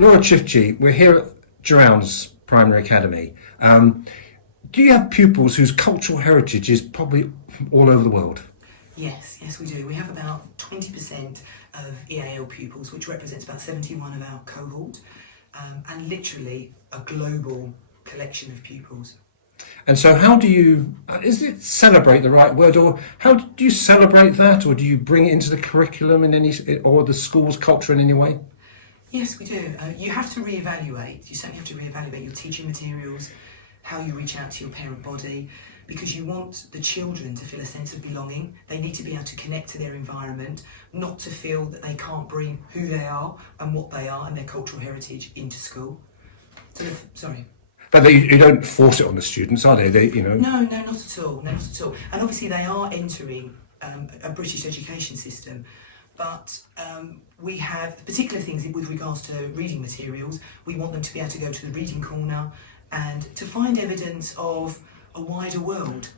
Laura Chifchi, we're here at Jerounds Primary Academy. Do you have pupils whose cultural heritage is probably all over the world? Yes, we do. We have about 20% of EAL pupils, which represents about 71 of our cohort, and literally a global collection of pupils. And so how do you, is it celebrate the right word, or how do you celebrate that, or do you bring it into the curriculum in any, or the school's culture in any way? Yes, we do. You have to reevaluate. You certainly have to reevaluate your teaching materials, how you reach out to your parent body, because you want the children to feel a sense of belonging. They need to be able to connect to their environment, not to feel that they can't bring who they are and what they are and their cultural heritage into school. But you don't force it on the students, are they? No, not at all. Not at all. And obviously they are entering a British education system. But we have particular things with regards to reading materials. We want them to be able to go to the reading corner and to find evidence of a wider world.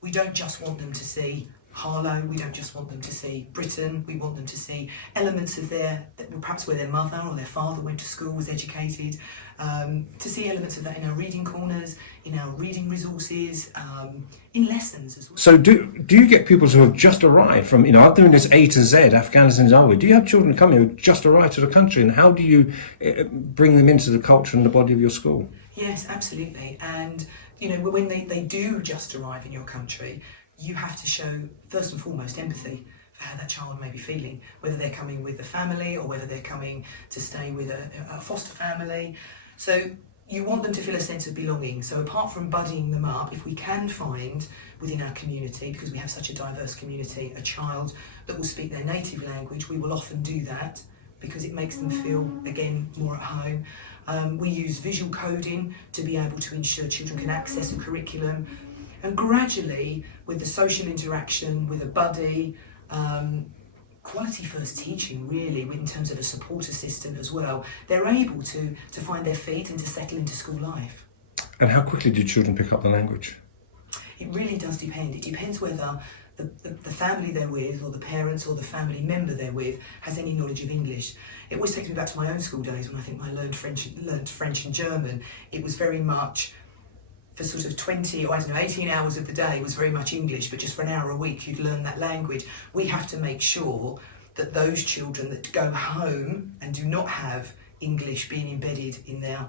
We don't just want them to see Harlow, we don't just want them to see Britain, we want them to see elements of perhaps where their mother or their father went to school, was educated, to see elements of that in our reading corners, in our reading resources, in lessons as well. So do you get pupils who have just arrived from, I'm doing this A to Z, Afghanistan, Zimbabwe. Do you have children coming who just arrived to the country, and how do you bring them into the culture and the body of your school? Yes, absolutely. And when they do just arrive in your country, you have to show, first and foremost, empathy for how that child may be feeling, whether they're coming with a family or whether they're coming to stay with a foster family. So you want them to feel a sense of belonging. So apart from buddying them up, if we can find within our community, because we have such a diverse community, a child that will speak their native language, we will often do that because it makes them feel, again, more at home. We use visual coding to be able to ensure children can access a curriculum. And gradually, with the social interaction, with a buddy, quality first teaching really, in terms of a support assistant as well, they're able to find their feet and to settle into school life. And how quickly do children pick up the language? It really does depend. It depends whether the family they're with, or the parents or the family member they're with, has any knowledge of English. It always takes me back to my own school days when I think I learned French and German. It was very much, for sort of 18 hours of the day was very much English, but just for an hour a week you'd learn that language. We have to make sure that those children that go home and do not have English being embedded in their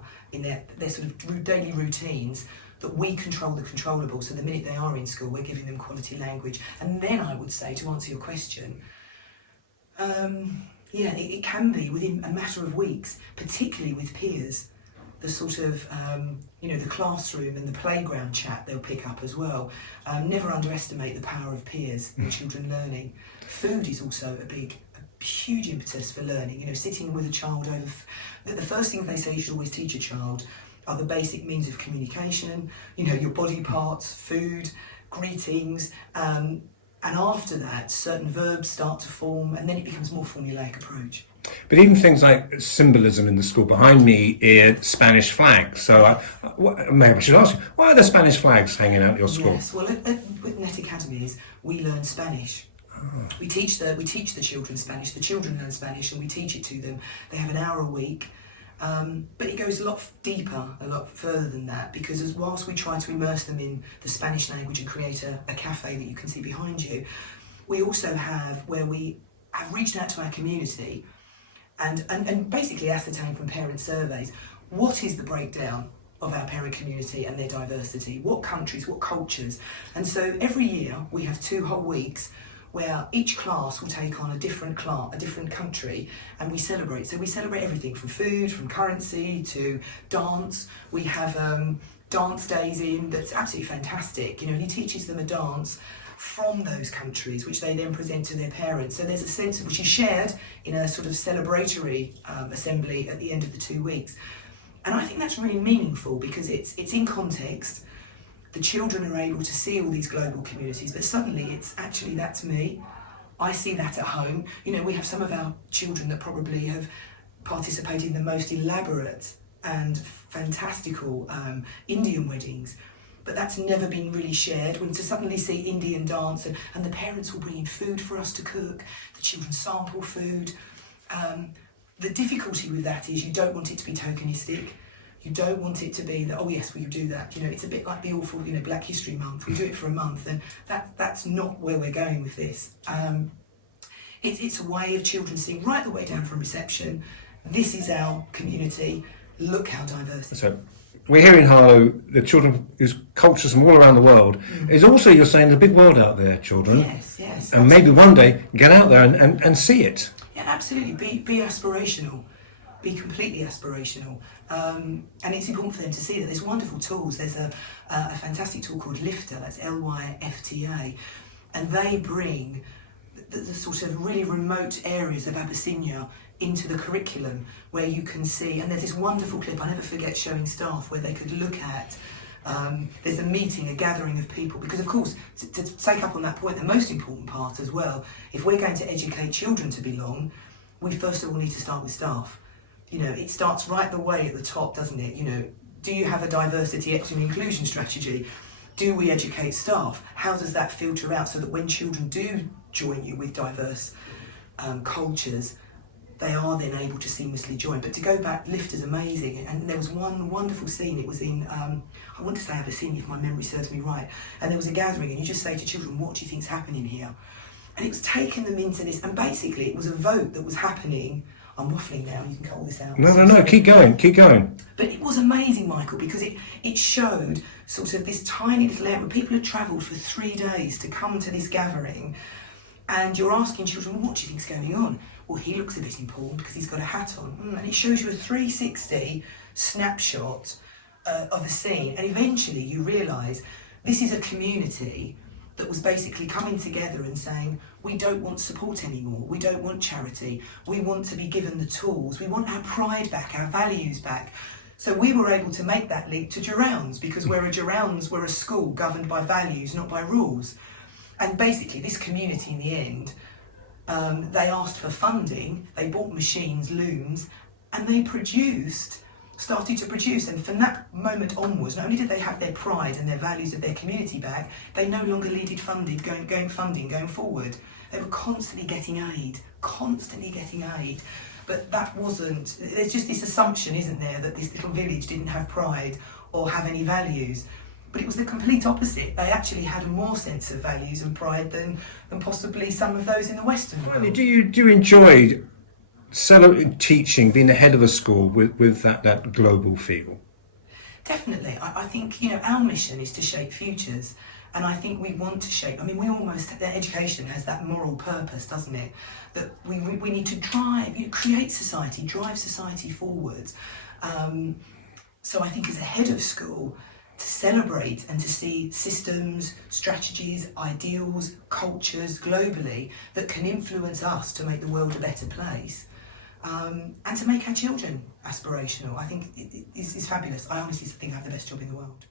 sort of daily routines, that we control the controllable. So the minute they are in school, we're giving them quality language. And then I would say, to answer your question, it can be within a matter of weeks, particularly with peers. The sort of, the classroom and the playground chat they'll pick up as well. Never underestimate the power of peers in children learning. Food is also a huge impetus for learning. Sitting with a child over, the first thing they say you should always teach a child are the basic means of communication, your body parts, food, greetings, and after that, certain verbs start to form, and then it becomes a more formulaic approach. But even things like symbolism in the school, behind me is Spanish flags. So maybe I should ask you, why are there Spanish flags hanging out at your school? Yes, well, with Net Academies, we learn Spanish. Oh. We teach the children Spanish. The children learn Spanish, and we teach it to them. They have an hour a week. But it goes a lot deeper, a lot further than that, because whilst we try to immerse them in the Spanish language and create a cafe that you can see behind you, we also have where we have reached out to our community and basically ascertained from parent surveys what is the breakdown of our parent community and their diversity, what countries, what cultures. And so every year we have 2 whole weeks where each class will take on a different country, and we celebrate. So we celebrate everything from food, from currency to dance. We have dance days that's absolutely fantastic. He teaches them a dance from those countries, which they then present to their parents. So there's a sense which is shared in a sort of celebratory assembly at the end of the 2 weeks. And I think that's really meaningful because it's in context. The children are able to see all these global communities, but suddenly it's actually, that's me. I see that at home. We have some of our children that probably have participated in the most elaborate and fantastical Indian weddings, but that's never been really shared. When to suddenly see Indian dance and the parents will bring in food for us to cook, the children sample food. The difficulty with that is you don't want it to be tokenistic. You don't want it to be that, oh yes, we do that. You know, it's a bit like the awful, Black History Month. We do it for a month, and that's not where we're going with this. It's a way of children seeing right the way down from reception, this is our community, look how diverse it is. So we're here in Harlow, the children whose cultures from all around the world. Is also, you're saying, there's a big world out there, children. Yes. And maybe one day get out there and see it. Yeah, absolutely. Be aspirational. Be completely aspirational. And it's important for them to see that there's wonderful tools. There's a fantastic tool called Lifter, that's Lyfta, and they bring the sort of really remote areas of Abyssinia into the curriculum, where you can see, and there's this wonderful clip, I never forget showing staff, where they could look at, there's a meeting, a gathering of people, because of course, to take up on that point, the most important part as well, if we're going to educate children to belong, we first of all need to start with staff. It starts right the way at the top, doesn't it? Do you have a diversity, equity and inclusion strategy? Do we educate staff? How does that filter out so that when children do join you with diverse cultures, they are then able to seamlessly join? But to go back, Lifter's amazing, and there was one wonderful scene. It was in, I want to say Abyssinia if my memory serves me right, and there was a gathering, and you just say to children, what do you think's happening here? And it was taking them into this, and basically it was a vote that was happening. I'm waffling now, you can cut all this out. No, keep going. But it was amazing, Michael, because it showed sort of this tiny little area where people had travelled for 3 days to come to this gathering, and you're asking children, well, what do you think's going on? Well, he looks a bit important because he's got a hat on. And it shows you a 360 snapshot of a scene, and eventually you realise this is a community that was basically coming together and saying, we don't want support anymore, we don't want charity, we want to be given the tools, we want our pride back, our values back. So we were able to make that link to Jerounds, because we're a school governed by values, not by rules. And basically this community in the end, they asked for funding, they bought machines, looms, and they started to produce, and from that moment onwards, not only did they have their pride and their values of their community back, they no longer needed funding going forward. They were constantly getting aid. But that wasn't, there's just this assumption, isn't there, that this little village didn't have pride or have any values. But it was the complete opposite. They actually had more sense of values and pride than possibly some of those in the Western world. Do you enjoy teaching, being the head of a school with that global feel? Definitely. I think, our mission is to shape futures, and I think we want to shape, education has that moral purpose, doesn't it? That we need to create society, drive society forwards. So I think as a head of school, to celebrate and to see systems, strategies, ideals, cultures globally that can influence us to make the world a better place. And to make our children aspirational, I think is fabulous. I honestly think I have the best job in the world.